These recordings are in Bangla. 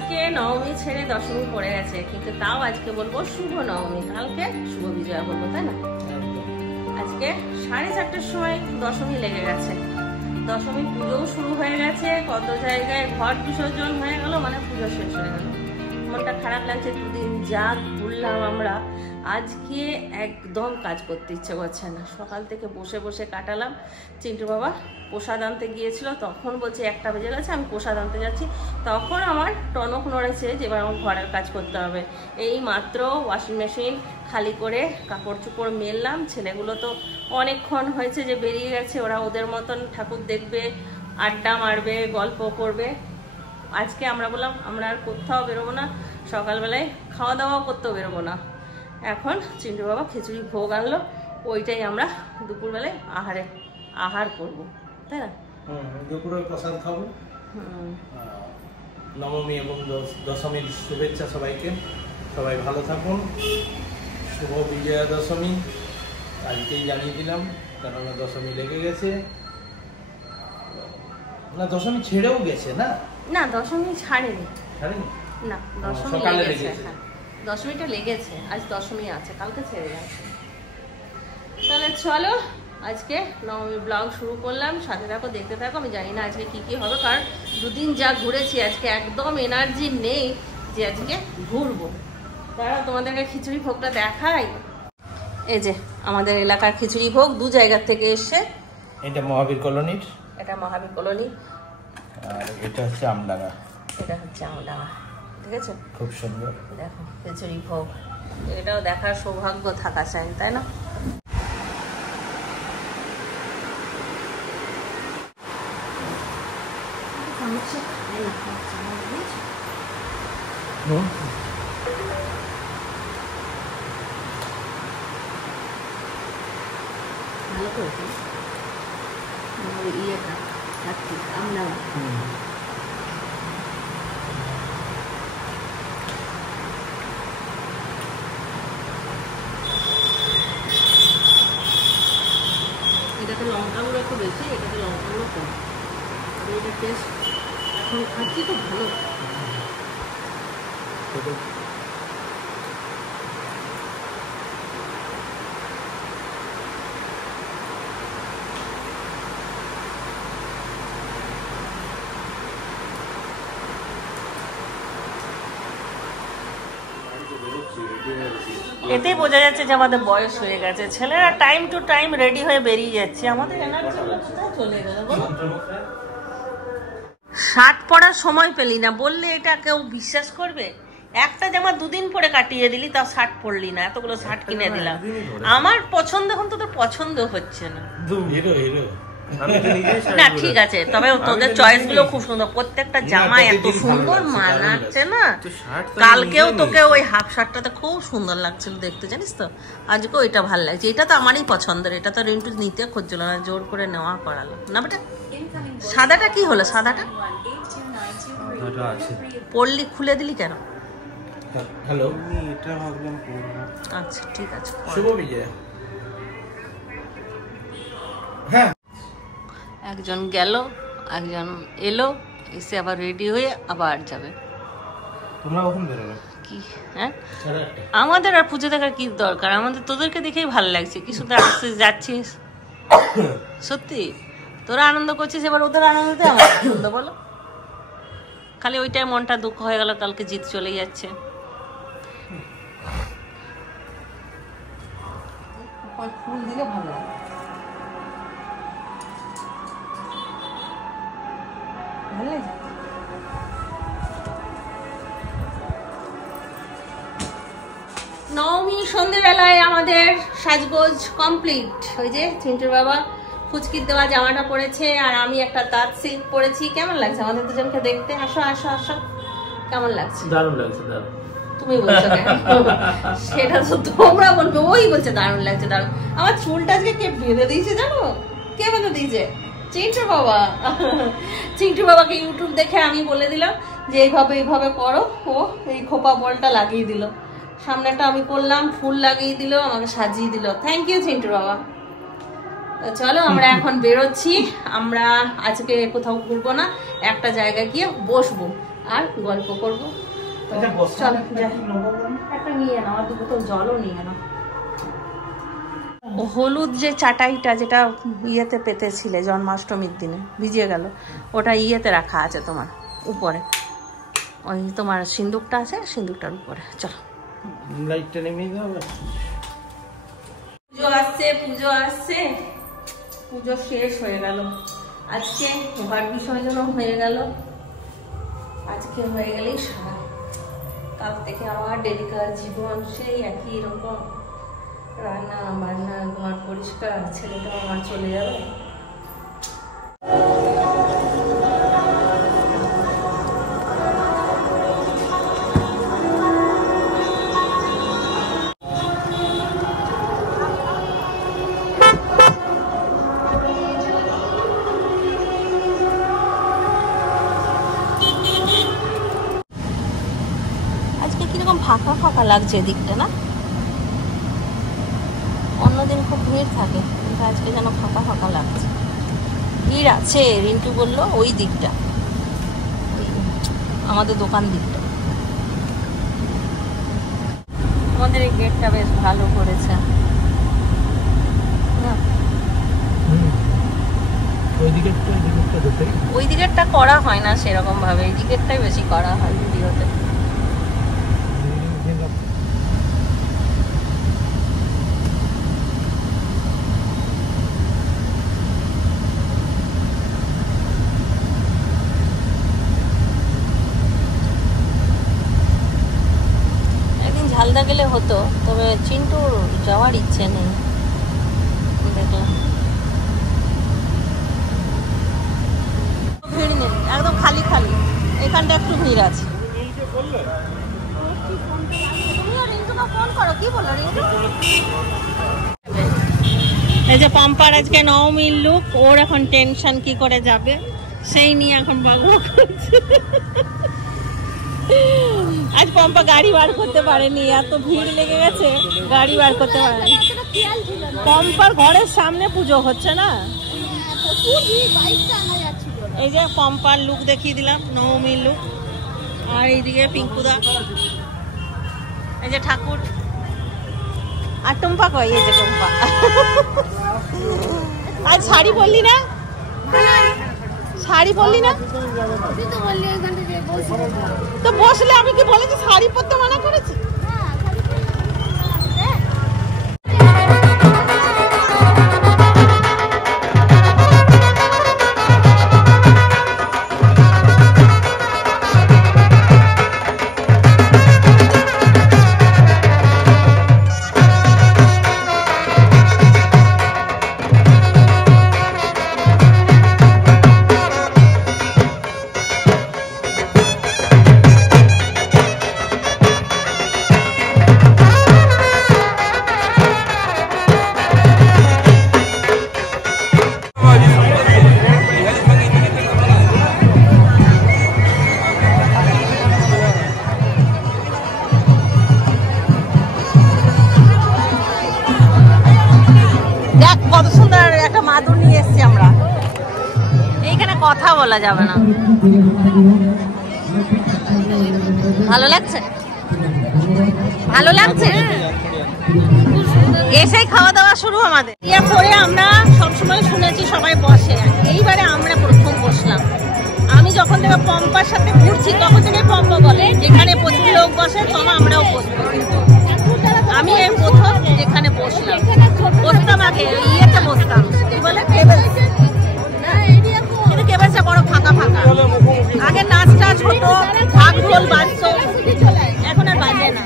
আজকে নবমী ছেড়ে দশমী পড়ে গেছে, কিন্তু তাও আজকে বলবো শুভ নবমী, কালকে শুভ বিজয়া বলবো, তাই না? আজকে 4:30টার সময় দশমী লেগে গেছে, দশমী পুজোও শুরু হয়ে গেছে, কত জায়গায় ঘট বিসর্জন হয়ে গেল, মানে পুজো শেষ হয়ে গেল। মনটা খারাপ লাগছে, দুদিন যা ঘুরলাম আমরা, আজকে একদম কাজ করতে ইচ্ছে করছে না। সকাল থেকে বসে বসে কাটালাম। চিন্টু বাবা প্রসাদ আনতে গিয়েছিল, তখন বলছে 1টা বেজে গেছে, আমি প্রসাদ আনতে যাচ্ছি। তখন আমার টনক নড়েছে যে এবার আমার ঘরের কাজ করতে হবে। এই মাত্র ওয়াশিং মেশিন খালি করে কাপড় চোপড় মেললাম। ছেলেগুলো তো অনেকক্ষণ হয়েছে যে বেরিয়ে গেছে, ওরা ওদের মতন ঠাকুর দেখবে, আড্ডা মারবে, গল্প করবে। আজকে আমরা বললাম আমরা আর কোথাও বেরোবো না, সকালবেলায় খাওয়া দাওয়াও করতেও বেরোবো না। এখন চিন্টু বাবা খিচুড়ি ভোগ আনলো, ওইটাই আমরা দুপুরবেলায় আহার করবো, তাই না? দুপুরে প্রসাদ খাবো। নবমী এবং দশমীর শুভেচ্ছা সবাইকে, সবাই ভালো থাকুন। শুভ বিজয়া দশমী আজকেই জানিয়ে দিলাম, কারণ দশমী লেগে গেছে। না দশমী ছেড়েও গেছে না? না দশমী ছাড়েনি না, দশমী লেগেছে। হ্যাঁ দশমীটা লেগেছে, আজ দশমী আছে, কালকে ছেড়ে যাচ্ছে। তাহলে চলো আজকে নবমী ব্লগ শুরু করলাম, সাথে থাকো, দেখতে থাকো। আমি জানি না আজকে কি কি হবে, কারণ দুদিন যা ঘুরেছি আজকে একদম এনার্জি নেই যে আজকে ঘুরবো। তারা তোমাদেরকে খিচুড়ি ভোগটা দেখাই। এই যে আমাদের এলাকার খিচুড়ি ভোগ 2 জায়গার থেকে এসছে। এটা মহাবীর কলোনির, এটা মহাবীর কলোনি, আর এটা হচ্ছে আমডাঙ্গা, এটা হচ্ছে আমডাঙ্গা। ঠিক আছে, খুব সুন্দর। দেখো খিচুড়ি ভোগ, এটাও দেখার সৌভাগ্য থাকা চাই, তাই না? ভালো করেছি ইয়েটা আমরা এটাতে লঙ্কাগুলো একটু বেশি, এটাতে লঙ্কাগুলো কম। এটা টেস্ট এখন খাচ্ছি তো ভালো। এতেই বোঝা যাচ্ছে যে আমাদের বয়স হয়ে গেছে। ছেলেরা টাইম টু টাইম রেডি হয়ে বেরিয়ে যাচ্ছে, আমাদের এনার্জি চলে গেল। শার্ট পরার সময় পেলি না, বললে এটা কেউ বিশ্বাস করবে? একটা জামা 2 দিন পরে কাটিয়ে দিলি, তাও শার্ট পরলি না, এতগুলো শার্ট কিনে দিলাম। আমার পছন্দ, এখন তো তোর পছন্দ হচ্ছে না। না ঠিক আছে, তবে তোদের চয়েস গুলো খুব সুন্দর, প্রত্যেকটা জামা এত সুন্দর মানাচ্ছে না। কালকেও তোকে ওই হাফ শার্টটাতে খুব সুন্দর লাগছিল দেখতে, জানিস তো? আজকে ওইটা ভালো লাগছে। এটা তো আমারই পছন্দের, এটা তো রিন্টু নিতে খুঁজছিল না, জোর করে নেওয়া করালো না। বেটা সাদাটা কি হলো? সাদাটা পড়লি, খুলে দিলি কেন? হ্যালো, আচ্ছা ঠিক আছে, শুভ বিজয়া। হ্যাঁ, একজন গেল, একজন এলো, এসে আবার রেডি হয়ে আবার যাবে। তোমরা কখন বেরোবে? কি হ্যাঁ, আমাদের আর পুজো দেখার কি দরকার? আমাদের তোদেরকে দেখেই ভালো লাগছে, কি শুধু আসছিস যাচ্ছিস। সত্যি তোরা আনন্দ করছিস, এবার ওদের আনন্দতে আমার আনন্দ, বলো? খালি ওইটাই মনটা দুঃখ হয়ে গেল, কালকে জিত চলে যাচ্ছে। ফুল দিলে ভালো লাগে। নবমী সন্ধ্যেবেলায় আমাদের সাজগোজ কমপ্লিট। ওই যে চিন্টুর বাবা ফুচকির দেওয়া জামাটা পরেছে, আর আমি একটা তাঁত সিল্ক পরেছি। কেমন লাগছে আমাদের দুজনকে দেখতে? আসো আসো আসো, কেমন লাগছে? দারুণ লাগছে। দারুণ তুমি বলছো কেন? সেটা তো তোমরা বলবে, ওই বলছে দারুণ লাগছে দারুণ। আমার চুলটা আজকে কে বেঁধে দিয়েছে জানো? কে বেঁধে দিয়েছে? চিন্টু বাবা। চিন্টু বাবাকে ইউটিউব দেখে আমি বলে দিলাম যে এইভাবে এইভাবে করো, ও এই খোপা বলটা লাগিয়ে দিল, সামনেটা আমি করলাম, ফুল লাগিয়ে দিল, আমাকে সাজিয়ে দিল। থ্যাংক ইউ চিন্টু বাবা। চলো আমরা এখন বেরোচ্ছি। আমরা আজকে কোথাও ঘুরবো না, একটা জায়গায় গিয়ে বসবো। আর গল্প করবো। চল একটা নিয়ে নাও, আর 2 বোতল জলও নিয়ে নাও। হলুদ যে চাটাইটা যেটা ইয়েতে পেতেছিলে জন্মাষ্টমীর দিনে ভিজিয়ে গেল, ওটা ইয়েতে রাখা আছে তোমার উপরে, ওই তোমার সিন্দুকটা আছে, সিন্দুকটার উপরে। চলো লাইটটা নেমে যাবে। পুজো আসছে, পুজো আসছে, পুজো শেষ হয়ে গেল। আজকে ঘট বিসর্জনও হয়ে গেল, আজকে হয়ে গেলেই সারা। কাল থেকে আমার ডেলিকার জীবন সেই একই রকম, রান্না বান্না, ঘর পরিষ্কার, ছেলেটাও আমার চলে যাবে। আজকে কিরকম ফাঁকা ফাঁকা লাগছে এদিকটা না? অন্যদিন খুব ভিড় থাকে, কিন্তু আজকে যেন ফাঁকা ফাঁকা লাগছে। ভিড় আছে, রিন্টু বললো ওই দিকটা, আমাদের দোকান দিকটা। আমাদের এই গেটটা বেশ ভালো করেছে না? ওই দিকেরটা করা হয় না সেরকম ভাবে, এই দিকেরটাই বেশি করা হয় ভিডিওতে। ঝালদা গেলে হতো, তবে চিন্টুর যাওয়ার ইচ্ছে নেই। দেখলাম ভিড় নেই, একদম খালি খালি। এখানটা একটু ভিড় আছে। ফোন করো, কি বললো রিন্টু? এই যে পাম্পার আজকে নবমীর লুক, ওর এখন টেনশন কি করে যাবে সেই নিয়ে এখন বকবক করছে। আজ পম্পা গাড়ি বার করতে পারেনি, এত ভিড় লেগে গেছে, গাড়ি বার করতে পারেনি। পম্পার ঘরের সামনে পুজো হচ্ছে না, এই যে পম্পার লুক দেখিয়ে দিলাম, নবমীর লুক। আর এইদিকে পিঙ্কুদা, এই যে ঠাকুর। আর টুম্পা কই? এই যে টুম্পা। আজ শাড়ি পরলি না? শাড়ি পরলি না তো? বসলে আমি কি বলেছি শাড়ি পরতে মানা করেছি? কথা বলা যাবে না। ভালো লাগছে, ভালো লাগছে। এসেই খাওয়া দাওয়া শুরু আমাদের। ইয়ে পরে আমরা সবসময় শুনেছি সবাই বসে, এইবারে আমরা প্রথম বসলাম। আমি যখন থেকে পম্পার সাথে ঘুরছি তখন থেকে পম্পা বলে যেখানে প্রচুর লোক বসে তখন আমরাও বসবো, কিন্তু আমি এই প্রথম যেখানে বসলাম। বসতাম আগে ইয়েতে বসতাম, কি বলে টেবিলস, কিন্তু টেবিলসটা বড় ফাঁকা ফাঁকা। আগে নাচ টাচ হতো, ঢাক ঢোল বাজতো, এখন আর বাজে না।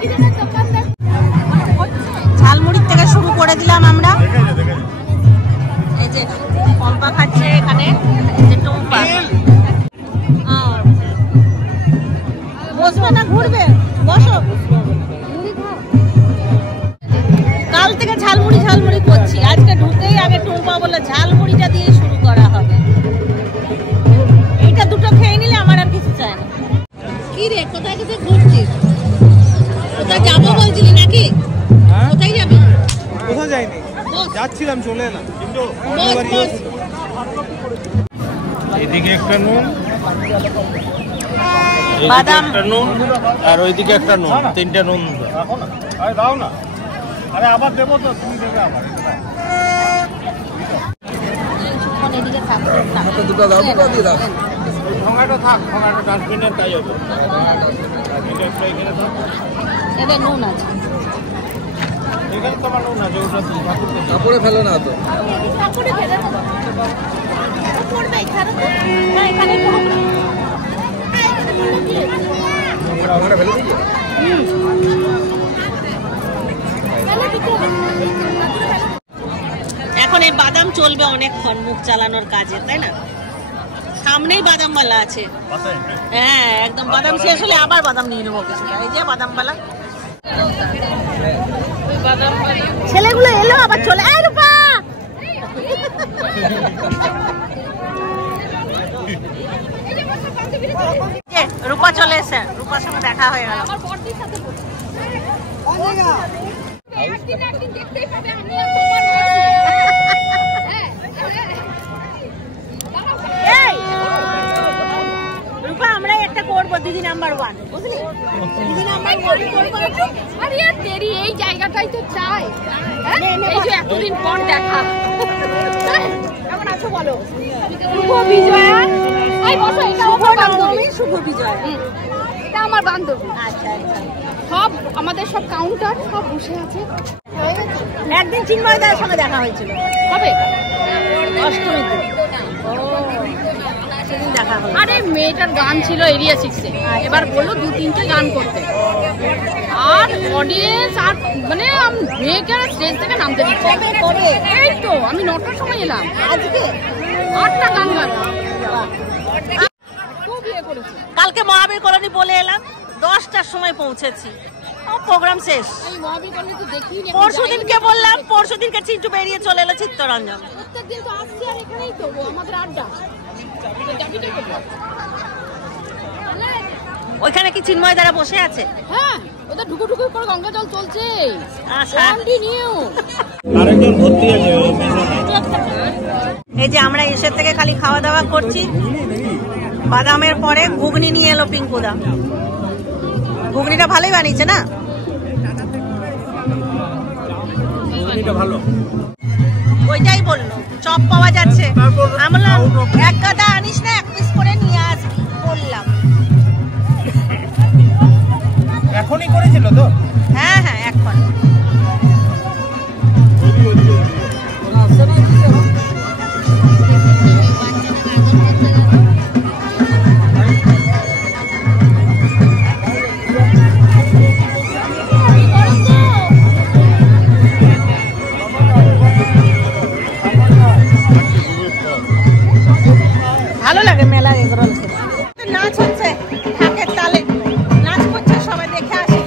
ঝালমুড়ির থেকে শুরু করে দিলাম আমরা। এই যে পম্পা খাচ্ছে এখানে, এই যে টুম্পা। বসবে না ঘুরবে? বসো। কাল থেকে ঝালমুড়ি ঝালমুড়ি করছি, আজকে ঢুকেই আগে টুম্পা বলে ঝালমুড়িটা দিয়ে শুরু করা হবে। এইটা দুটো খেয়ে নিলে আমার আর কিছু চাই না। কি রে, কোথায় কোথায় ঘুরছিস? কোথায় যাবো বলছিলি নাকি? কোথায় যাবি? কোথাও যাইনি, যাচ্ছিলাম, চলে এলাম। এদিকে একটা নুন, বাদাম একটা নুন আর ওইদিকে একটা নুন, 3টে নুন দাও না, আরে আবার দেবো তো, তুমি দেবে আবার। দুটো দাও, দুটো দিয়ে দাও। ঠোঙাটা থাক, ঠোঙাটা ডাস্টবিনে তাই হবে। এতে নুন আছে, এখানে তোমার নুন আছে, ওটা কাপড়ে ফেলো না তো। এখন এই বাদাম চলবে অনেকক্ষণ মুখ চালানোর কাজে, তাই না? সামনেই বাদামওয়ালা আছে। হ্যাঁ একদম, বাদাম শেষ হলে আবার বাদাম নিয়ে নেবো কিছুটা। এই যে বাদামওয়ালা, ছেলেগুলো এলো আবার চলে। এই রূপা, রূপা চলে এসে, রূপার সঙ্গে দেখা হয়ে গেল। রূপা আমরা একটা করবো দিদি নাম্বার 1, বুঝলি? দিদি নাম্বার 1 করবো। আরে তেরি এই জায়গাটাই তো চাই। এই যে এতদিন পর দেখা। কেমন আছো বলো? শুভ বিজয়া। এই বসো, এটা আমার বান্ধবী শুভ বিজয়া। এটা আমার বান্ধবী। আচ্ছা আচ্ছা, সব আমাদের সব কাউন্টার সব বসে আছে। একদিন চিন্ময়দার সঙ্গে দেখা হয়েছিল, হবে অষ্টমীতে। সেদিন দেখা হলো। আরে মেয়েটার গান ছিল এরিয়া 6-এ, এবার বললো 2-3টে গান করতে, আর অডিয়েন্স আর মানে মেয়েকে স্টেজ থেকে নামতে দিচ্ছে। এই তো আমি 9টার সময় এলাম, আজকে 8টা গান গান খুব বিয়ে করেছে। কালকে মহাবীর কলোনি বলে এলাম, 10টার সময় পৌঁছেছি, প্রোগ্রাম শেষ। এই মহাবীর কলোনি তো দেখিনি। পরশুদিনকে বললাম, পরশুদিনকে চিন্টু বেরিয়ে চলে এলো চিত্তরঞ্জন। প্রত্যেকদিন তো আসছি, আর এখানেই তো আমাদের আড্ডা। ওইখানে কি চিন্ময় দ্বারা বসে আছে? হ্যাঁ, ওদের ঢুকু ঢুকু করে গঙ্গা জল চলছে আচ্ছা, কন্টিনিউ। আরেকজন ভর্তি আছে। এই যে আমরা এসে থেকে খালি খাওয়া দাওয়া করছি। বাদামের পরে ঘুগনি নিয়ে এলো পিঙ্কুদা। ঘুগনিটা ভালোই বানিয়েছে না? ঘুগনিটা ভালো। ওইটাই বললো, চপ পাওয়া যাচ্ছে। আমি বললাম এক গাদা আনিস না, 1 পিস করে নিয়ে আসবি বললাম। এখনই করেছিল তো? হ্যাঁ হ্যাঁ, এখন। ভালো লাগে মেলার এগুলো। নাচ হচ্ছে ঢাকের তালে, নাচ করছে, সবাই দেখে আসে।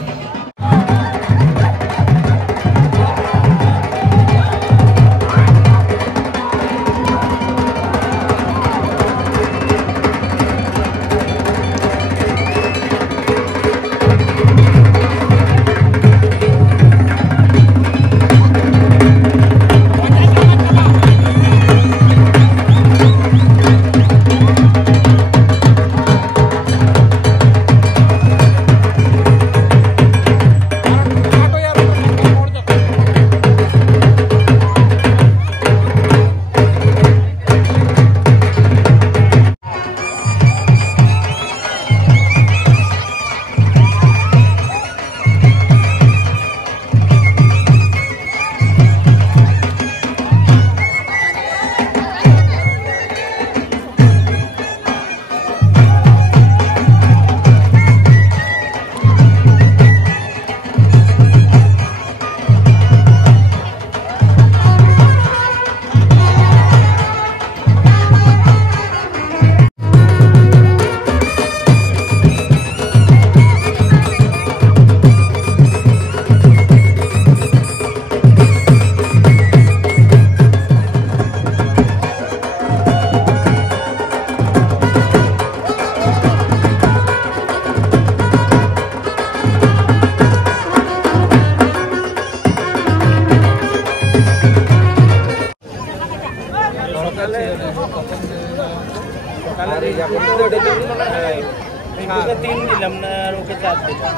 3 দিলাম না আর ওকে 4 দিলাম।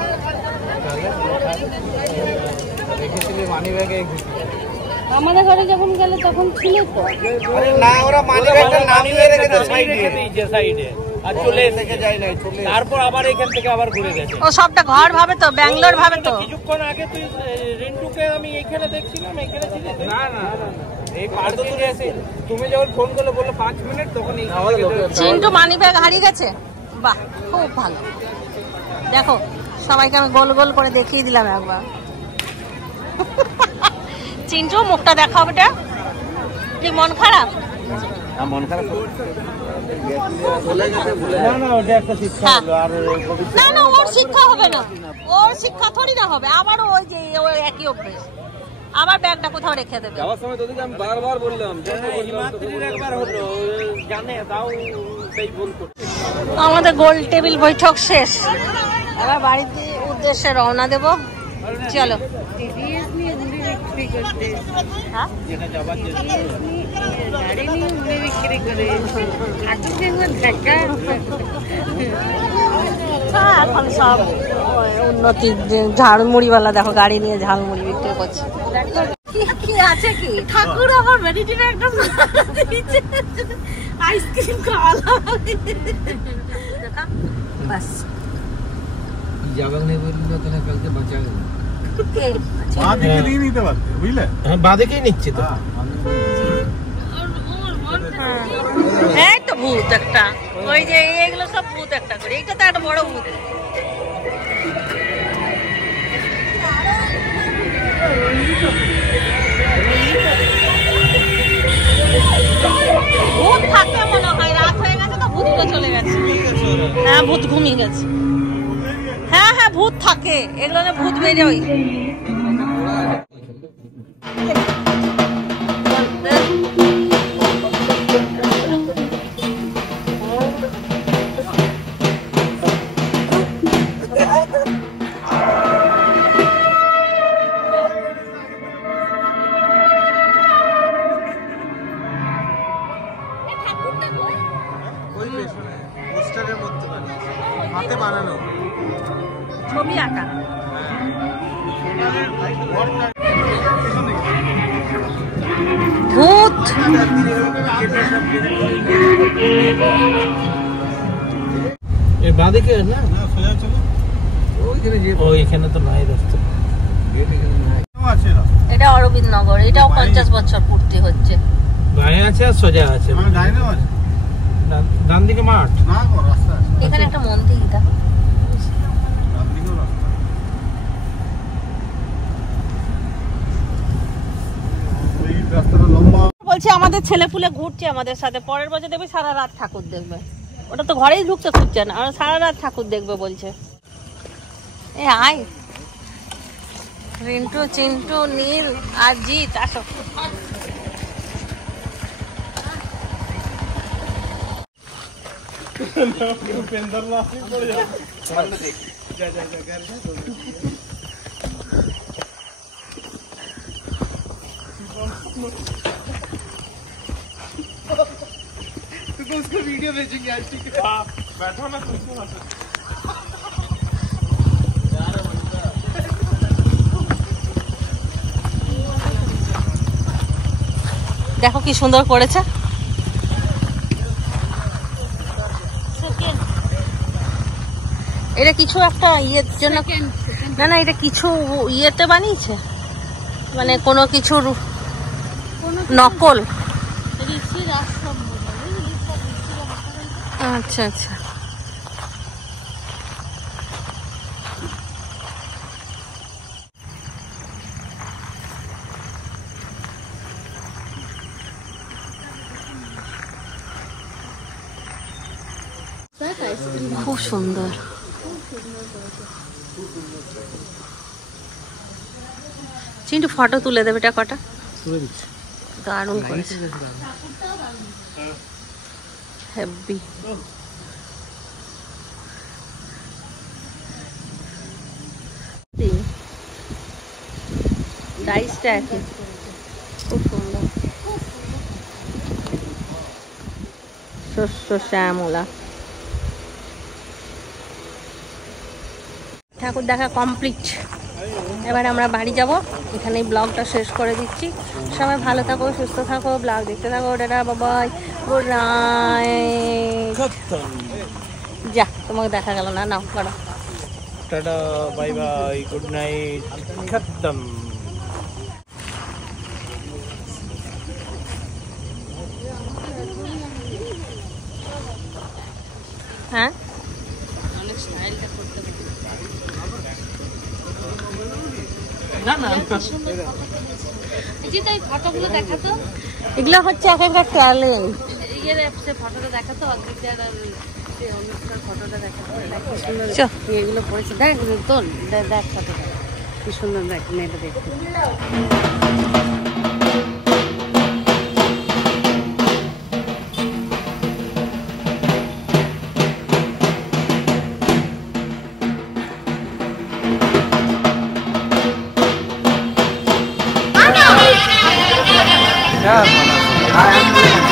রেখেছিলি মানি ব্যাগে আমাদের ঘরে যখন গেলে তখন ছিল তো। আরে না, ওরা মানি ব্যাগটা নামিয়ে রেখেছে সাইডে আর চলে এসে যায় নাই, তারপর আবার এখান থেকে আবার ঘুরে গেছে। ও সবটা ঘর ভাবে তো, ব্যাঙ্গালোর ভাবে তো। কিছুক্ষণ আগে তুই রিন্টুকে আমি এইখানে দেখছিলাম, এখানে ছিলি? না না এই পার তো তুলে এসে তুমি যখন ফোন করলে বললো 5 মিনিট, তখন এই চিন্টু মানি ব্যাগ হারিয়ে গেছে। বাহ, খুব ভালো। দেখো সবাইকে আমি গোল গোল করে দেখিয়ে দিলাম একবার। চিন্টু মুখটা দেখাও বেটা, কি মন খারাপ? মন খারাপ না না, ওটা একটা শিক্ষা হলো। আর না না, ওর শিক্ষা হবে না, ওর শিক্ষা থোড়ি না হবে। আমারও ওই যে ওই একই অভ্যেস, আবার ব্যাগটা কোথাও রেখে দেবে। যাওয়ার সময় তোদেরকে আমি বারবার বললাম, হিমাদ্রির একবার হলো জানে তাও সেই ভুল করতে। আমাদের গোল টেবিল বৈঠক শেষ, এবার বাড়িতে উদ্দেশ্যে রওনা দেব। চলো। হ্যাঁ? এখন সব উন্নতি, ঝালমুড়িওয়ালা দেখো গাড়ি নিয়ে ঝালমুড়ি বিক্রি করছে। কি আছে কি ঠাকুর আমার ভ্যানিটির একটা আইসক্রিম খাওয়ালাম। বাস যাবার নেই বললো, তাহলে কালকে বাঁচা গেল। বাঁদিকে দিয়ে নিতে পারতে, বুঝলে? হ্যাঁ, বাঁদিকেই নিচ্ছি তো। এই তো ভূত একটা, ওই যে এগুলো সব ভূত একটা করে, এইটা তো একটা বড় ভূত। ভূত থাকে মনে হয়, রাত হয়ে গেছে তো ভূতগুলো চলে গেছে। হ্যাঁ, ভূত ঘুমিয়ে গেছে। হ্যাঁ হ্যাঁ, ভূত থাকে, এগুলো না ভূত বেরোয়। হাতে বানানো ছবি আঁকা। ভূত বাঁদিকে না, ওইখানে তো নাই রাস্তা। এটা অরবিন্দ নগর, এটাও 50 বছর পূর্তি হচ্ছে। গায়ে আছে আর সোজা আছে, ডান দিকে মাঠ। এখানে একটা মন্দির দেখো। বলছি আমাদের ছেলেপুলে ঘুরছে আমাদের সাথে, পরের বছর দেখবি সারা রাত ঠাকুর দেখবে। ওটা তো ঘরেই ঢুকতে খুঁজছে না, আর সারা রাত ঠাকুর দেখবে বলছে। এ আয় রিন্টু, চিন্টু, নীল আর জিৎ, আসো। उसको वीडियो भेजेंगे आज, ठीक है? बैठो ना, तुमको দেখো কি সুন্দর করেছে। এটা কিছু একটা ইয়ের জন্য, না না, এটা কিছু ইয়েতে বানিয়েছে, মানে কোনো কিছুর নকল। আচ্ছা আচ্ছা, খুব সুন্দর। চিন্টু ফটো তুলে দেবে, এটা কটা দারুণ করেছে, হেভি। ডাইসটা একই, খুব সুন্দর। শস্য শ্যামলা। ঠাকুর দেখা কমপ্লিট। এবার আমরা বাড়ি যাব, এখানেই ব্লগটা শেষ করে দিচ্ছি। সবাই ভালো থাকো, সুস্থ থাকো, ব্লগ দেখতে থাকো। টাটা, বাই, গুড নাইট। যা, তোমাকে দেখা গেল না, নাও করো টাটা, বাই বাই, গুড নাইট, খতম। হ্যাঁ ফটোগুলো দেখাতো, এগুলো হচ্ছে এক একটা ট্যালেন্ট। ফটোটা দেখাতো, ফটোটা দেখাতো, এগুলো পড়েছে, দেখ তোর দেখ ফটোটা কি সুন্দর, দেখ মেয়েটা দেখতে। Yeah.